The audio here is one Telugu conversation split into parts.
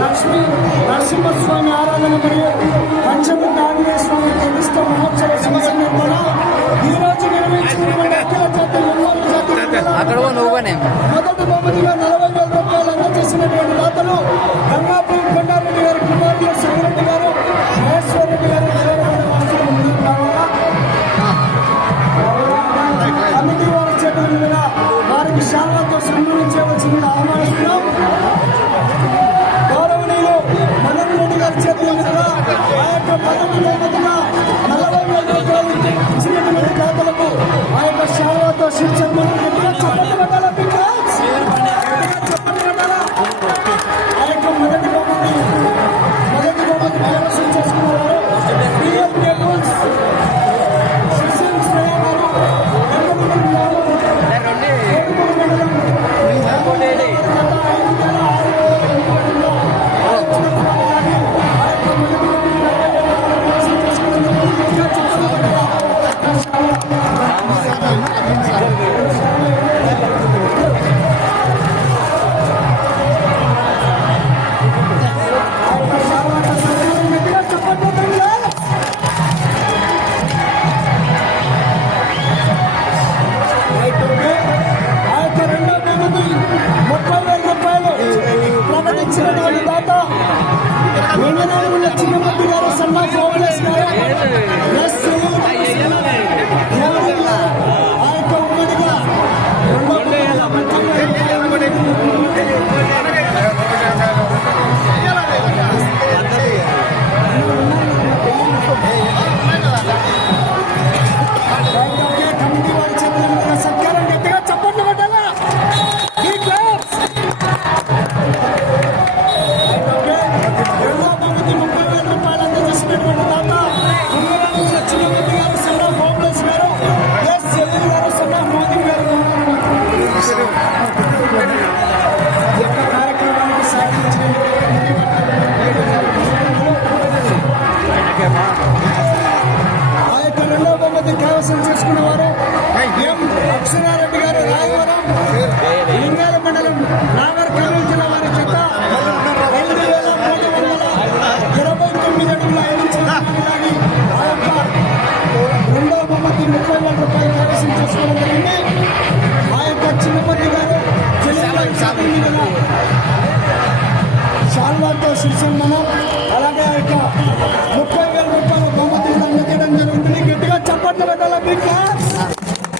లక్ష్మీ నరసింహస్వామి ఆరాధన మరియు పంచముఖ ఆంజనేయ స్వామి ప్రతిష్ట మహోత్సవ సందర్భంగా ఈ రోజు నిర్వహించినటువంటి మొదటి బహుమతిగా నలభై వేల రూపాయలు అందజేసినటువంటి దాతలు గంగాపూర్ కొండారెడ్డి గారి కుమారులు శివరెడ్డి గారు మహేశ్వర్ గారు కమిటీ వారి చేతుల మీద వారికి శాలతో సన్మానించి Thank you.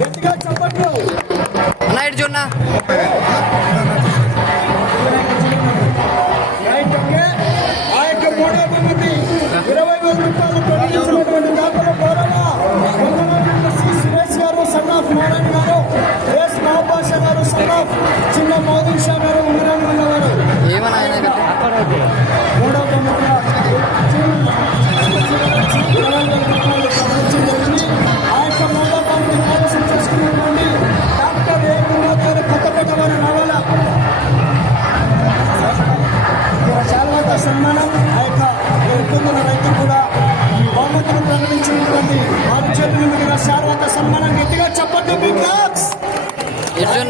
గట్టిగా చెప్పట్లు అన్నా చూన్నా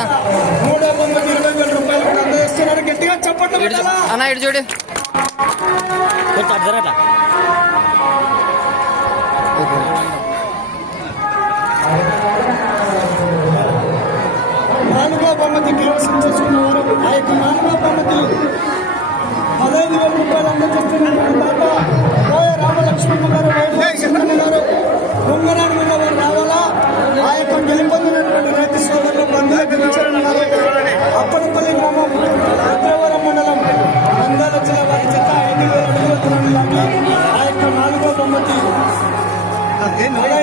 అన్న. అన్న ఇటు చూడు. కొంచెం అర్థరట నాలుగో బహుమతి కైవసం చేసుకున్నవారు ఆ యొక్క నాలుగో బహుమతి పదహైదు వేల రూపాయలు అందజేస్తారు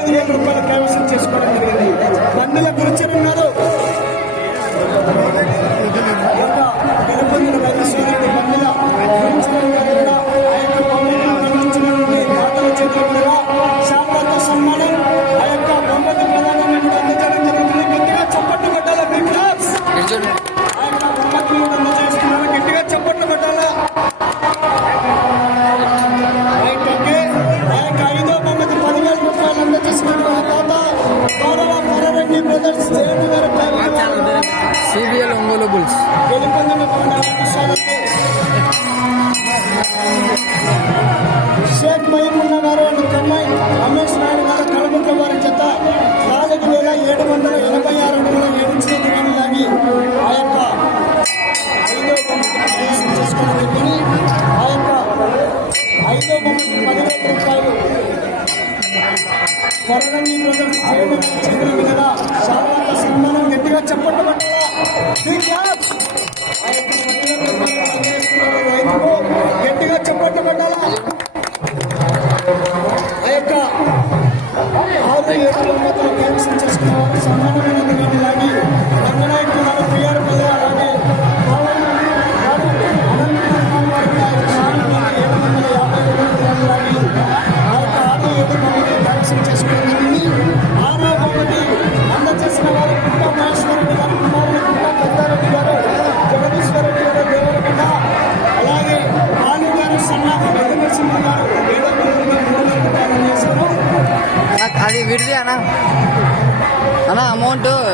ఐదు వేల రూపాయలు కైవసం చేసుకోవడం జరిగింది. పన్నులకు షేక్ మహీముల్లా గారు అండ్ చెన్నై రమేష్ నాయుడు గారు కడపట్ల వారి చేత నాలుగు వేల ఏడు వందల ఎనభై ఆరు అడుగుల ఏడు లాగి ఆ యొక్క ఐదో ప్రవేశం చేసుకోవడం జరిగింది ఆ యొక్క ఐదో బొమ్మకి పదివేల రూపాయలు త్వరలని ప్రదర్శించడం చేతుల మీద చాలా సన్మానం గట్టిగా చెప్పండి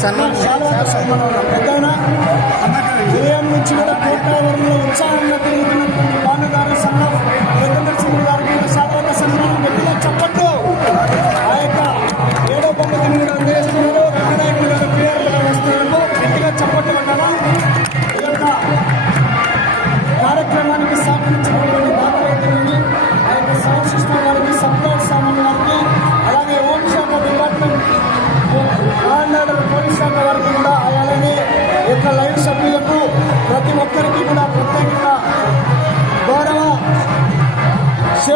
三路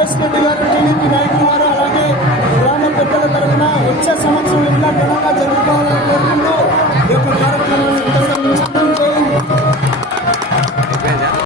సురేష్ రెడ్డి గారు టీడీపీ నాయకులు వారు అలాగే